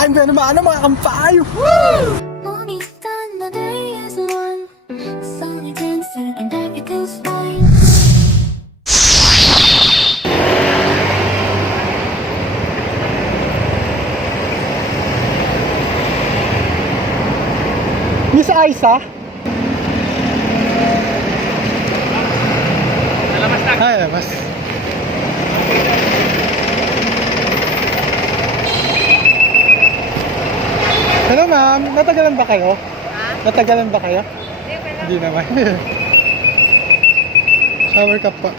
Aking ba naman mga kampay? Morning's done, the day is one. Slowly dancing and everything's fine. Miss Aisa? Nalabas na. Ay, labas. Hello ma'am, natagalan ba kayo? Ha? Natagalan ba kayo? Hindi, wala. Hindi naman. Shower cup pa.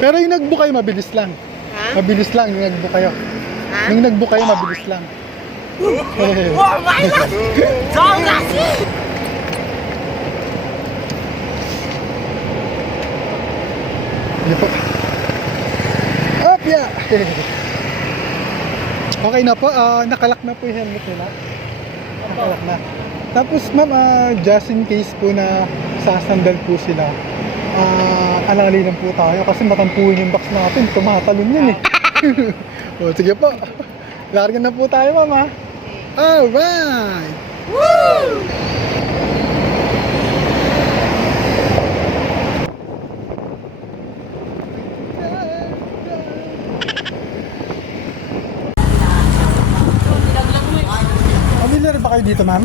Pero yung nag-book kayo, mabilis lang. Ha? Mabilis lang yung nag-book kayo. Ha? Yung nag-book kayo, mabilis lang. Oh my God! Don't kasi! Hindi po. Up, yeah! Okay na po, nakalak na po yung helmet nila. Nakalak na. Tapos ma'am, just in case po na sasandal po sila, alali lang po tayo kasi matampuhin yung box natin, tumatalon yun eh. O sige po, largan na po tayo ma'am ha. Alright! Woo! Familiar ba kayo dito ma'am?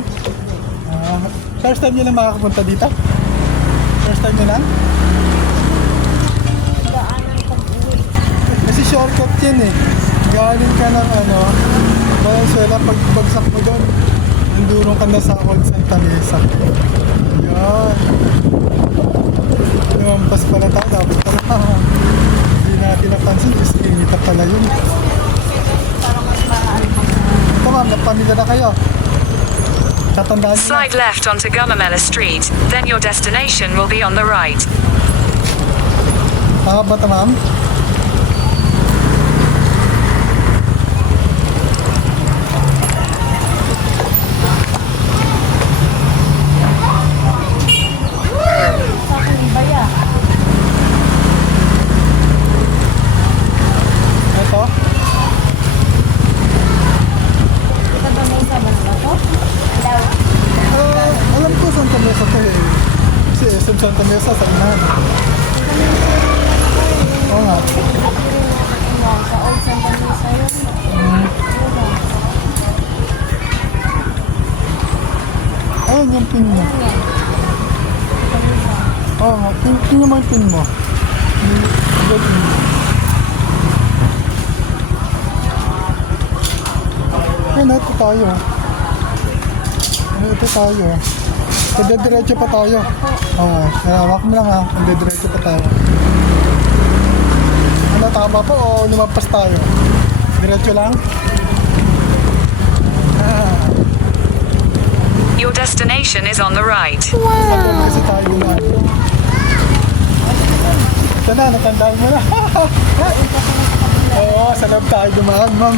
First time nyo lang makakapunta dito? First time nyo lang? Kasi shortcut yan eh. Galing ka ng Valenzuela, pagbagsak mo doon, nandurong ka na sa Old Santa Mesa. Yan. Lumampas pala tayo, dapat pala. Hindi natin napansin, iskingita pala yun. Ito ma'am, napamilya na kayo. Tatandaan nyo na. Slide left onto Gumamela Street, then your destination will be on the right. Tama ba ito ma'am? Ito? Alam ko Santa Mesa to eh. Kasi SM Santa Mesa sa inahan. Oo nga. Sa Old Santa Mesa yun. Ayun yung pin mo. Oo nga, pin mo yung pin mo. Ayun, ito tayo. Ito tayo. Diretso pa tayo. Oo, hawak mo lang ha. Diretso pa tayo. Ano, tama po o lumampas tayo? Diretso lang? Your destination is on the right. Wow! Kasi tayo na. Ito na, natandaan mo na. Oo, sa loob tayo dumaan, ma'am.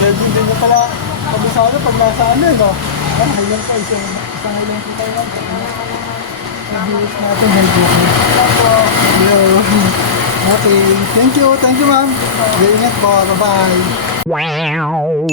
Hindi mo pala kabisado pag nasa ano eh, no? Hilang pa, isang hilang po tayo, ma'am. Nag-iwas natin, help Yo. Okay, thank you ma'am. Ingat po, bye-bye. Wow!